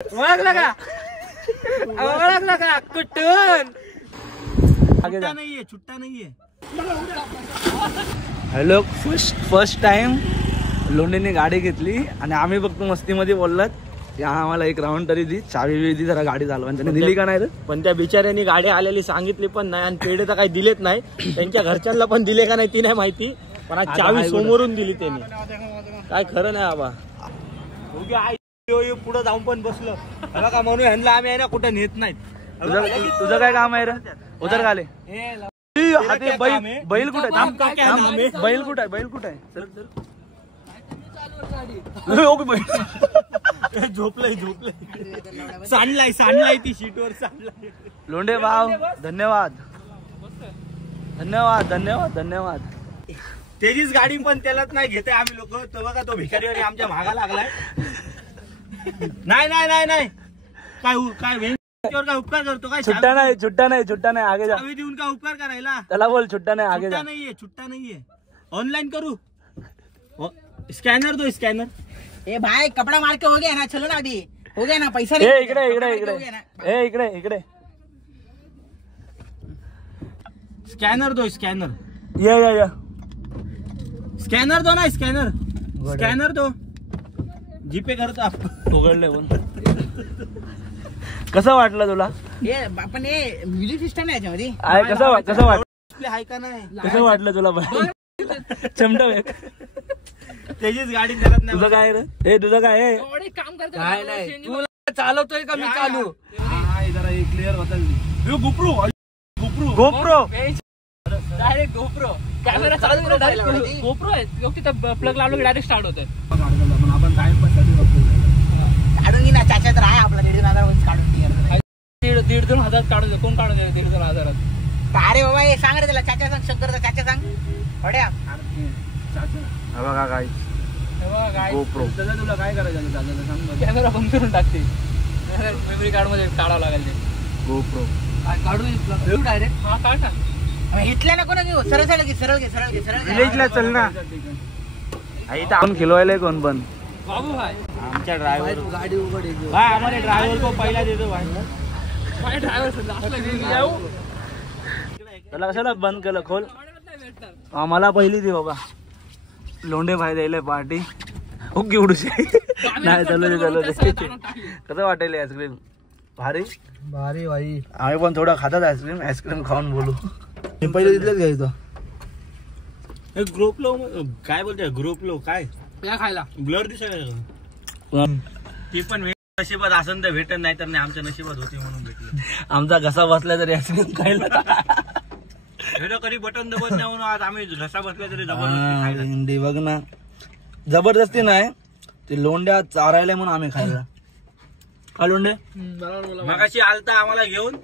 ओळखलं का? ओळखलं का? कुठून? छुट्टा नाहीये, छुट्टा नाहीये. हॅलो, फर्स्ट टाइम लोंढेने गाडी घेतली आणि आम्ही फक्त मस्तीमध्ये बोललात की आम्हाला एक राऊंड तरी दी, चावी बिवी दी जरा गाडी चालवा. त्याने दिली का नाही? पण त्या बिचाऱ्यांनी गाडी आलेली सांगितली पण नाही आणि पेढे तर काही दिलेत नाही. त्यांच्या घरच्यांना पण दिले का नाही ती नाही माहिती, पण आज चावी समोरून दिली त्यांनी. काय खरं नाही बाबा. पुढे जाऊन पण बसलो का म्हणून ह्यांना आम्ही आहे ना कुठं नेत नाहीत. तुझं काय काम आहे रे? उतर खाले. बैल कुठे आहे? बैल कुठे आहे? बैल कुठे आहे? झोपलंय झोपलंय सांडलाय ती शीटवर सांडलाय. लोंढे भाव धन्यवाद धन्यवाद धन्यवाद धन्यवाद. त्याचीच गाडी पण त्यालाच नाही घेते आम्ही लोक. तो बघा तो भिकारीवर आमच्या भागा लागलाय. नाही नाही नाही नाही काय काय उपकार करतो काय? छुट्टा नाही छुट्टा नाही छुट्टा नाही. आगे जा. चावी देऊन का उपकार करायला? त्याला बोल छुट्टा नाही. आगे जा. छुट्टा नाहीये. ऑनलाइन करू. स्कॅनर दो स्कॅनर. ए भाई कपड़ा मार के हो गया ना, चलो ना अभी हो गया ना. पैसा नाही. इकडे इकडे इकडे ए इकडे इकडे. स्कॅनर दो स्कॅनर. ये स्कॅनर दो ना स्कॅनर. स्कॅनर दो. जीपे करतो. उघडले पण. कसं वाटलं तुला? आपण म्युझिक सिस्टम आहे याच्यामध्ये. कसं वाटलं? आहे का नाही? कसं वाटलं तुला? चमट त्याचीच गाडी चालत नाही. तुझं काय रे? हे तुझं काय आहे? काम करतो काय नाही. तू चालवतोय का मी चालू? जरा क्लिअर होता. गोप्रो डायरेक्ट गोप्रो कॅमेरा चालू करून डायरेक्ट गोप्रो आहे. प्लग लावलं की डायरेक्ट स्टार्ट होतंय. आपण टाइमपास काढून घे ना. चाचा तर आहे आपला 1,500 काढून घे. 1,500 काढून दे. कोण काढून दे 1,500? अरे बाबा हे सांग रे त्याला. चाचा सांग. शंकरचा चाचा सांग. पड्या बघा काय गोप्रो. तुला काय करायचं सांग. कॅमेरा बंद करून टाकते. मेमरी कार्ड मध्ये काढावं लागेल ते गोप्रो. काढू डायरेक्ट. हा काढ ना. इथल्या नको ना घेऊ. सरळ सरळ घे. सरळ घे. सरळ घे. सरळ विलेजला चल ना. इथं आपण खिलवायला कोण पण बाबू भाई आमच्या ड्रायव्हर गाडी उघड भाई आम्हाला ड्रायव्हर को पहिला देतो भाई. भाई ड्रायव्हर जाऊ. त्याला कशाला बंद केलं? खोल. आम्हाला पहिली दे बाबा. लोंढे भाई द्यायला पार्टी. ओके उडूशी नाही. चालू दे चालू दे. कसं वाटेल आईस्क्रीम? भारी भारी भाई. आम्ही पण थोडं खातात आईस्क्रीम. आईस्क्रीम खाऊन बोलू. पहिले तिथलेच घ्यायचं. ग्रुपलो काय बोलतोय? ग्रुपलो काय खायला ब्लर दिसायला. ती पण नशिबात असन तर भेटत नाही तर नाही. आमच्या नशिबात होती म्हणून भेटलं. आमचा घसा बसला तरी आईस्क्रीम खायला. कधी बटन दबत नाही म्हणून आज आम्ही घसा बसला तरी जबरदस्ती बघ ना. जबरदस्ती नाही, ते लोंढ्या चारायला म्हणून आम्ही खायला. का लोंढे? मगाशी आलता आम्हाला घेऊन.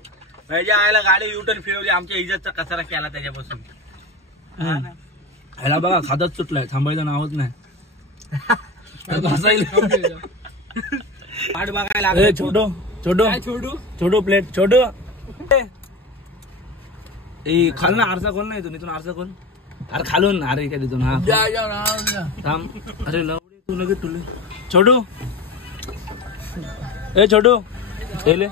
माझ्या आईला गाडी युटर्न फिरवली. आमच्या इज्जतचा कचरा केला त्याच्यापासून. ह्याला बघा खातच सुटलाय. थांबायचं नावच नाही. वाट बघायला छोटो छोटो छोटो प्लेट छोटो. खाल ना. आरसा खोल. नाही इथून आरसा खोल. अरे खालून. अरे काय तिथून. हा थांब. अरे तू लगेच तुले छोटू. ए छोटू ले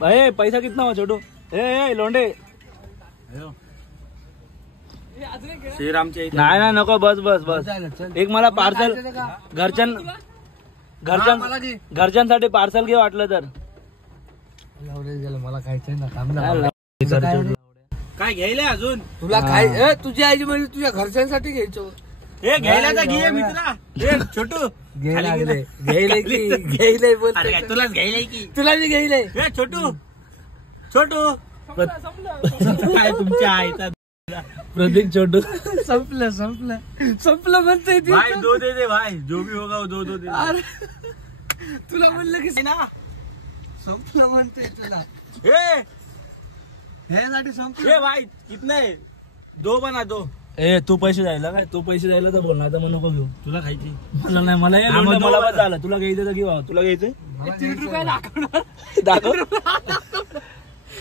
भाई. पैसा कितना हो छोटू? ए लोंढे श्रीरामच्या नाही नाही नको. बस बस बस. एक मला पार्सल घरच्यांसाठी पार्सल घे वाटलं तर. मला खायचंय ना. काय घ्यायला अजून तुला काय? तुझी आई म्हणजे तुझ्या घरच्यांसाठी घ्यायचो. हे घ्यायला तर घे मित्रा. छोटू घ्यायला तुलाच घ्यायलाय की? तुला मी घ्यायलंय. हे छोटू छोटू काय तुमच्या आईचा प्रतीक छोटू. संपलं म्हणतोय ती. भाई दो दे भाई. जो भी होगा वो दो दे. तुला म्हणलं की ना संपलं म्हणतोय तुला. ह्यासाठी संपलं. भाई कितना है? 2 बना 2. ए तू पैसे द्यायला काय? तू पैसे द्यायला तर बोल. नाही तर मग नको घेऊ. तुला खायची? मला नाही. मला पण झालं. तुला घ्यायचं तर घेऊ. तुला घ्यायचंय? 3 रुपये दाखव.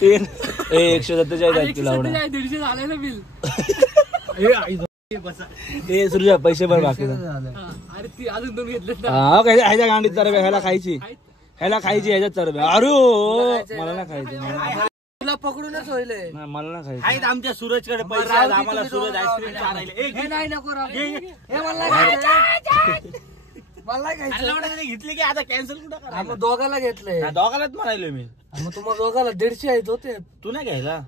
147 तुला 150 झालंय ना बिल. सुरजा पैसे भर बाकी. अरे ती अजून 2 घेतले. ह्याच्या गांडीत तर ह्याला खायची. ह्याला खायची ह्याच्यात चरबी. अरे हो, मला ना खायची. तुला पकडूनच होईल. नाही, मला ना खायची. आहेत आमच्या सूरजकडे पैसे आहेत, आम्हाला सूरज आईस्क्रीम चारायले. नाही नको मला घेतली की आता कॅन्सल कुठं करा. मग दोघाला घेतलंय. दोघालाच म्हणायलो मी. मग तुम्हाला दोघाला 150 आहेत होते. तू नाही घ्यायला.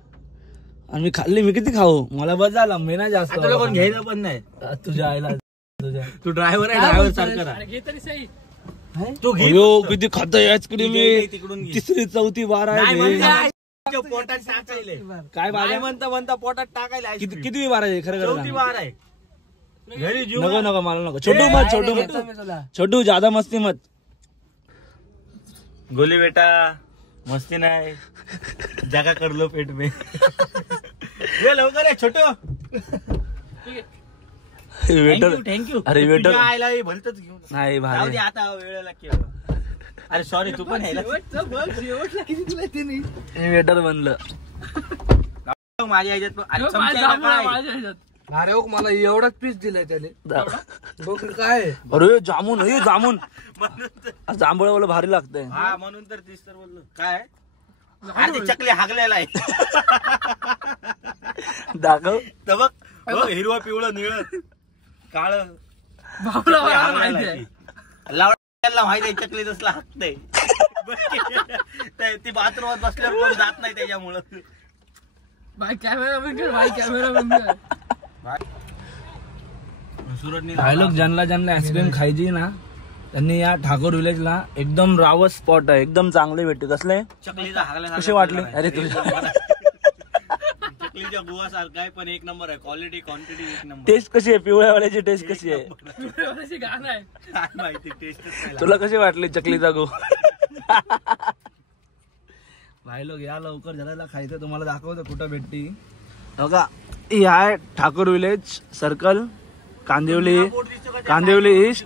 आणि मी खाल्ली, मी किती खाऊ, मला बस झाला. मी ना जास्त तुला कोण घ्यायला पण नाही. तुझ्या आईला तुझ्या तू ड्रायव्हर आहे, ड्रायव्हर सारखं घे तरी सही. तू घे. अयो, किती खातोय आईस्क्रीम. तिकडून घे. तिसरी चौथी बार नाही आहे. म्हणता पोटात टाकायले. काय नाही बारा म्हणता पोटात टाकायला. किती बार आहे खरं चौथी खरं? बार आहे. घरी जीव नको नको, मला नको. छोटू मत, छोटू मत, छोटू ज्यादा मस्ती मत. गोली बेटा मस्ती नाही, जगा कर लो पेट में. ये लवकर आहे छोटो. Waiter, thank you. अरे वेटर आयला भलतच घेऊन नाही जाऊ भारी. दे आता वेळेला केलं. अरे सॉरी, तू पण यायला किती तुला त्यांनी हे वेटर बनलं. माझ्या ह्याच्यात पण. अरे चमच्याला काय? अरे हो, मला एवढाच पीस दिलाय त्याने. बघ काय अरे जामून, हे जामून म्हणून तर- जांभळवाला भारी लागतंय. हा म्हणून तर तीस तर बोललो. काय अरे ते चकली हागलेला आहे. दाखव. तर बघ बघ, हिरवं पिवळं निळं काळ लावड्याला माहिती आहे चकली तसला हाकतंय. ती बाथरूमात बसल्यावर कोण जात नाही त्याच्यामुळं. सुरतनी डायलॉग ज्यांना ज्यांना आईस्क्रीम खायची ना, त्यांनी या ठाकूर विलेजला एकदम रावस स्पॉट आहे, एकदम चांगले भेटते. कसले चकलीचा हागल्या कसे वाटले? अरे तुझ्या चकलीच्या गुवा सारखा आहे, पण एक नंबर आहे. क्वालिटी क्वांटिटी एक नंबर. टेस्ट कशी आहे? पिवळ्यावाल्याची टेस्ट कशी आहे? काय माहिती टेस्ट तुला कशी वाटली चकलीचा गो? भाई लोक या लवकर जरा खायचं, तुम्हाला दाखवतो कुठं भेटती. बघा ही आहे Thakur village circle, Kandivali east.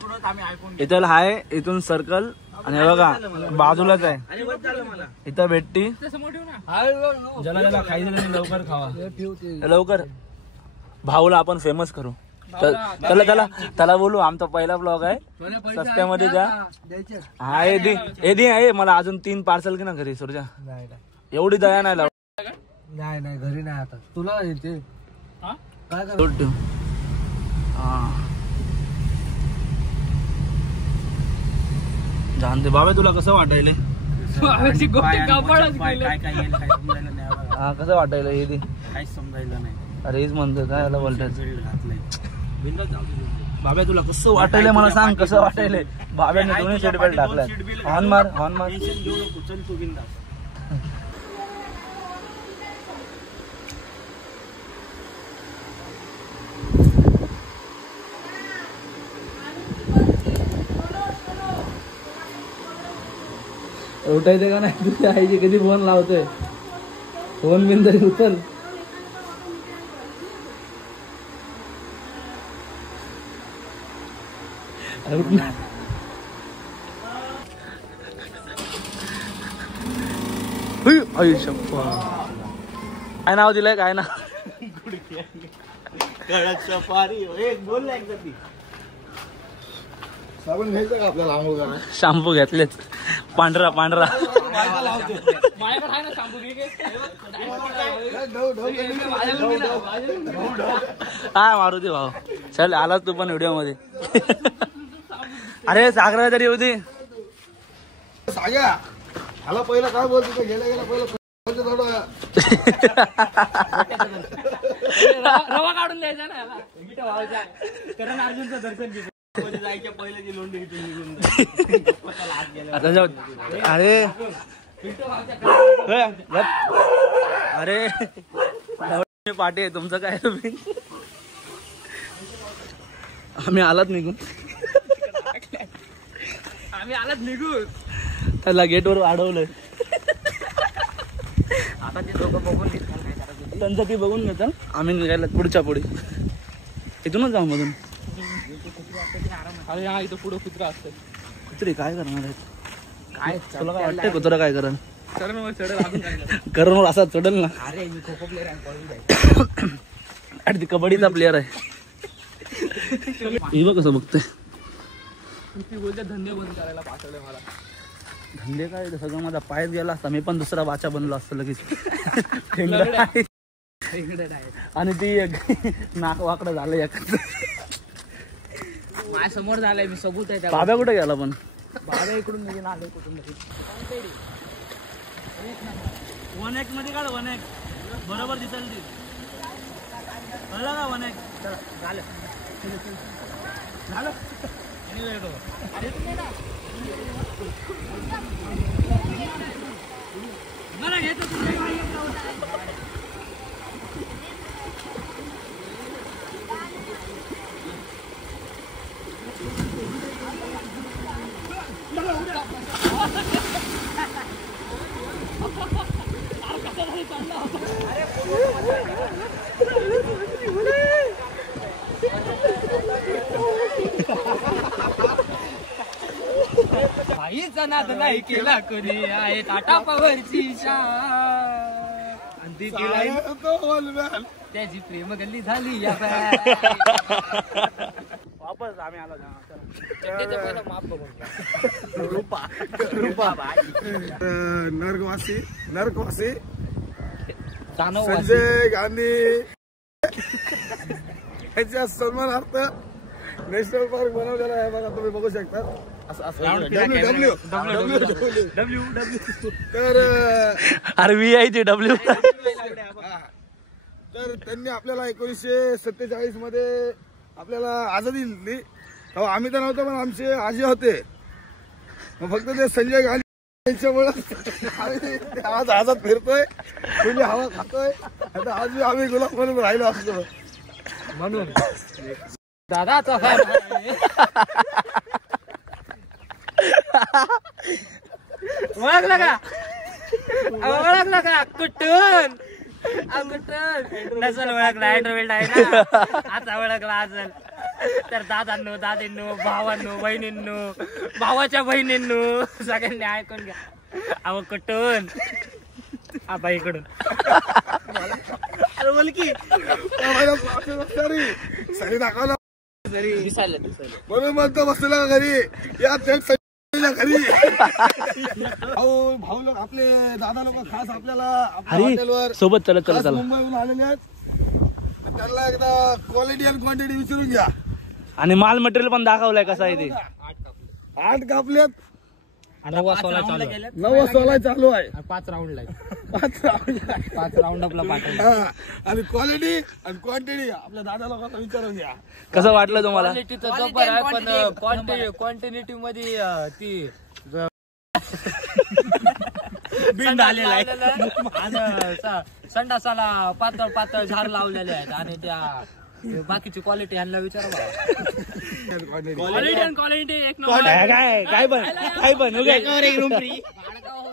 इथं आहे, इथून सर्कल. आणि हे बघा बाजूलाच आहे, इथं भेटती. ज्याला ज्याला खायचं त्यांनी लवकर खावा. लवकर भाऊला आपण फेमस करू. त्याला बोलू आमचा पहिला ब्लॉग आहे, सस्त्यामध्ये द्या. हा हे दे मला अजून 3 पार्सल की ना घरी. सुरजा एवढी दया नाही लाव. नाही घरी नाही आता. तुला येते काय ठेव. जानते बाबा, तुला कसं वाटायले? हा कसं वाटायला हे दे. काहीच समजायला नाही. अरे हेच म्हणतोय काय याला बोलतात. बाबा तुला कसं वाटायलंय मला सांग, कसं वाटायलंय? बाब्याने दोन्ही सीट बेल्ट टाकलाय. हॉर्न मार. चल तू बिंदास. उठायचं का नाही? तुझ्या आईची कधी फोन लावतोय? फोन बिन तरी उचल. काय नाव दिलंय? काय नाव? कडक सफारी. एक बोल ना एकदा ती. साबण घ्यायचं का आपल्याला आंघोळ करायला? शॅम्पू घेतलेत पांढरा. हा मारुती भाऊ, चल आलास तू पण व्हिडिओ मध्ये. अरे सागरा तरी होती. साग्या आला पहिला काय बोलतो, गेला पहिलं थोडं रवा काढून द्यायचा ना. करण अर्जुनचं दर्शन घेतो. जायच्या पहिले जी लोंढी निघून अरे पाठी आहे तुमचं काय? तुम्ही आम्ही आलात निघून त्याला गेटवर अडवलंय. आता ते लोक बघून त्यांचं ती बघून घेतात. आम्ही निघायला पुढच्या पुढे. इथूनच जाऊ मधून. अरे हा इथं पुढं कुत्रा असतं. कुत्रे काय करणार आहेत? काय तुला काय वाटतंय कुत्रा काय करण? करण असा चढल ना. अरे मी खो खो प्लेअर आहे. अरे ती कबड्डीचा प्लेअर आहे. हे बघ कसं बघतोय. बोलते धंदे बंद करायला पाठवले मला. धंदे काय ते सगळं माझा पायच गेला असता, मी पण दुसरा बाचा बनलो असतो लगेच. आणि ती एक नाक वाकडं झालं एखादं. माझ्या समोर झालंय, मी सबूत आहे. बाब्या कुठे गेला पण? बाबा इकडून निघून आले कुठून. 1x मध्ये काढ 1x बरोबर दिसेल ती. कळलं का 1x? झालं झालं मला घेतो भाईचा नाद नाही केला कोणी आहे टाटा पॉवरची शान. ती त्याची प्रेम गल्ली झाली या वापस आम्ही आलो. माफ बघून नरकवासी संजय गांधी याच्या सन्मानार्थ नॅशनल पार्क बनवलेला आहे बघा, तुम्ही बघू शकता. तर RVI डब्ल्यू. तर त्यांनी आपल्याला 1947 मध्ये आपल्याला आझादी दिली. तेव्हा आम्ही तर नव्हतो, पण आमचे आजी होते. मग फक्त ते संजय गांधी यांच्यामुळे आज आझाद फिरतोय, खुली हवा खातोय. आता आज आम्ही गुलाब म्हणून राहिलो असतो म्हणून दादाचा फॅन. ओळखलं का? ओळखलं का? कुठून नसल ओळखला? इंटरव्ह्यू आहे ना, आता ओळखला असेल तर. दादांनो, दादींनो, भावांनो, बहिणींनो, भावाच्या बहिणींनो, सगळ्यांनी ऐकून घ्या. अहो कुठून? आता इकडून. अरे बोल की सरी दाखवला दिसायला म्हणून म्हणतो बसला घरी या घरी. भाऊ लोक आपले दादा लोक खास आपल्याला हॉटेलवर सोबत चला चला चला मुंबईहून आलेले आहेत. त्यांना एकदा क्वालिटी आणि क्वांटिटी विचारून घ्या. आणि माल मटेरियल पण दाखवलाय कसं आहे ते. 8 कापलेत, 9 16 चालू आहे. 5 राऊंडला 5 राऊंड आपला पाठवला. आणि क्वालिटी आणि क्वांटिटी आपल्या दादा लोकांना विचारून घ्या. कसं वाटलं तुम्हाला? क्वालिटी तर जबर आहे, पण क्वांटिटी मध्ये ती बिंड आलेला आहे. संडासाला पातळ पातळ झाड लावलेले आहेत. आणि त्या बाकीची क्वालिटी ह्यांना विचारा. क्वालिटी एक नंबर. काय पण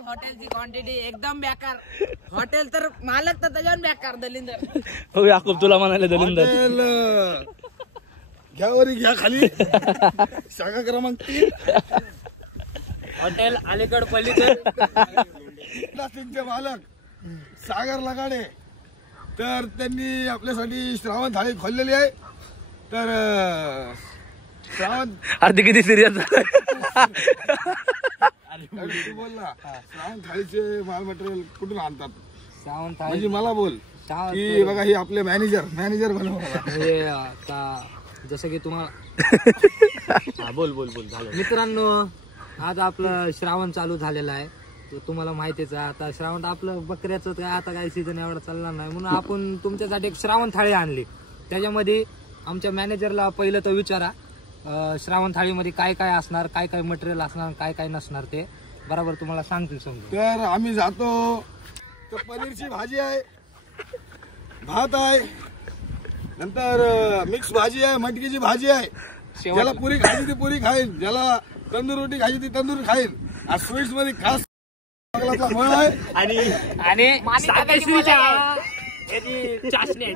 हॉटेलची क्वांटिटी एकदम बेकार. हॉटेल तर मालक तर त्याच्यावर बेकार. दलिंदर हो याकूब तुला म्हणाले दलिंदर. घ्या खाली शाखा क्रमांक 3 हॉटेल अलीगड पलीकडे. मालक सागर लगाडे, तर त्यांनी आपल्यासाठी श्रावण थाळी खोललेली आहे. तर श्रावण अर्धी किती सिरियस झालं बोलला, श्रावण थाळीचे माल मटेरियल कुठून आणतात श्रावण म्हणजे मला बोल की बघा ही आपले मॅनेजर बनव. आता जसं की तुम्हाला बोल झालं. मित्रांनो, आज आपलं श्रावण चालू झालेलं आहे. तुम्हाला माहितीच आहे. आता श्रावण आपलं बकऱ्याचं काय आता काही सीझन एवढा चालणार नाही, म्हणून आपण तुमच्यासाठी एक श्रावण थाळी आणली. त्याच्यामध्ये आमच्या मॅनेजरला पहिलं तर विचारा श्रावण थाळीमध्ये काय काय असणार, काय काय मटेरियल असणार, काय काय नसणार ते बरोबर तुम्हाला सांगतील समजून. तर आम्ही जातो. तर पनीरची भाजी आहे, भात आहे, नंतर मिक्स भाजी आहे, मटकीची भाजी आहे. ज्याला पुरी खायची ती पुरी खाईन, ज्याला तंदूर रोटी खायची ती तंदूर खाईन. आज स्वीट्स मध्ये खास आणि चाशणी आहे.